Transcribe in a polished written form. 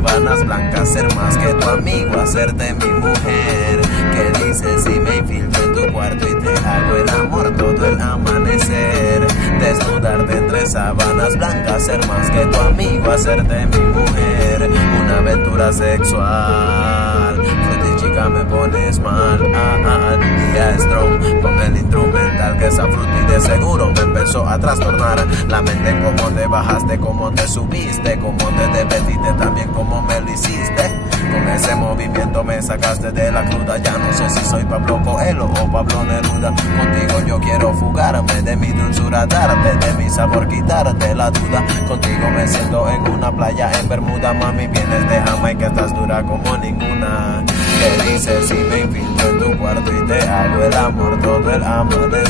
sábanas blancas, ser más que tu amigo, hacerte mi mujer. ¿Qué dices si me infiltro en tu cuarto y te hago el amor todo el amanecer? Desnudarte entre sábanas blancas, ser más que tu amigo, hacerte mi mujer. Una aventura sexual, fruity chica me pones mal. Día strong con el instrumental, que esa fruity de seguro me empezó a trastornar la mente. Cómo te bajaste, cómo te subiste, cómo te derretiste, también cómo me lo hiciste. Con ese movimiento me sacaste de la cruda. Ya no sé si soy Pablo Coelho o Pablo Neruda. Contigo yo quiero fugarme de mi dulzura, darte de mi sabor, quitarte la duda. Contigo me siento en una playa en Bermuda. Mami, vienes de Jamaica, estás dura como ninguna. ¿Qué dices si me infiltro en tu cuarto y te hago el amor todo el amanecer?